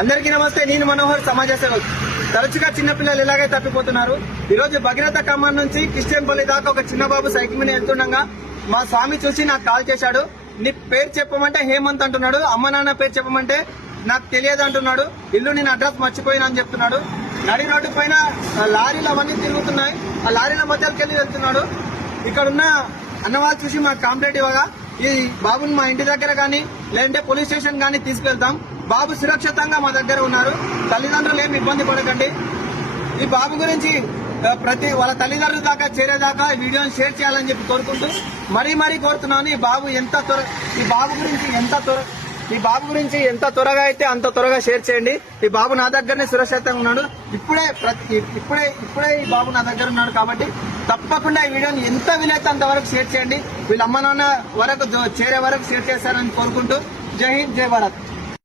అందరికీ నమస్తే. నేను మనోహర్, సమాజ సేవక్. తరచుగా చిన్నపిల్లలు ఇలాగే తప్పిపోతున్నారు. ఈ రోజు భగీరథ ఖమ్మం నుంచి కిష్టంపల్లి దాకా ఒక చిన్న బాబు సైకిల్ మీద వెళ్తుండగా మా స్వామి చూసి నాకు కాల్ చేశాడు. నీ పేరు చెప్పమంటే హేమంత్ అంటున్నాడు. అమ్మ నాన్న పేరు చెప్పమంటే నాకు తెలియదు అంటున్నాడు. ఇల్లు నేను అడ్రస్ మర్చిపోయినా అని చెప్తున్నాడు. నడి రోడ్డు పైన లారీలు అవన్నీ తిరుగుతున్నాయి. ఆ లారీల మధ్యలోకి వెళ్ళి వెళ్తున్నాడు. ఇక్కడున్న అన్నవాళ్ళు చూసి మాకు కంప్లైంట్ ఇవ్వగా ఈ బాబుని మా ఇంటి దగ్గర కానీ లేదంటే పోలీస్ స్టేషన్ కానీ తీసుకెళ్తాం. బాబు సురక్షితంగా మా దగ్గర ఉన్నారు. తల్లిదండ్రులు ఏమి ఇబ్బంది పడకండి. ఈ బాబు గురించి వాళ్ళ తల్లిదండ్రుల దాకా చేరేదాకా ఈ వీడియోని షేర్ చేయాలని చెప్పి కోరుకుంటూ మరీ కోరుతున్నాను. ఈ బాబు గురించి ఎంత త్వరగా అయితే అంత త్వరగా షేర్ చేయండి. ఈ బాబు నా దగ్గరనే సురక్షితంగా ఉన్నాడు. ఇప్పుడే ఈ బాబు నా దగ్గర ఉన్నాడు కాబట్టి తప్పకుండా ఈ వీడియోని ఎంత వీలైతే అంతవరకు షేర్ చేయండి. వీళ్ళ అమ్మ నాన్న వరకు చేరే వరకు షేర్ చేస్తారని కోరుకుంటూ జై హింద్, జై భారత్.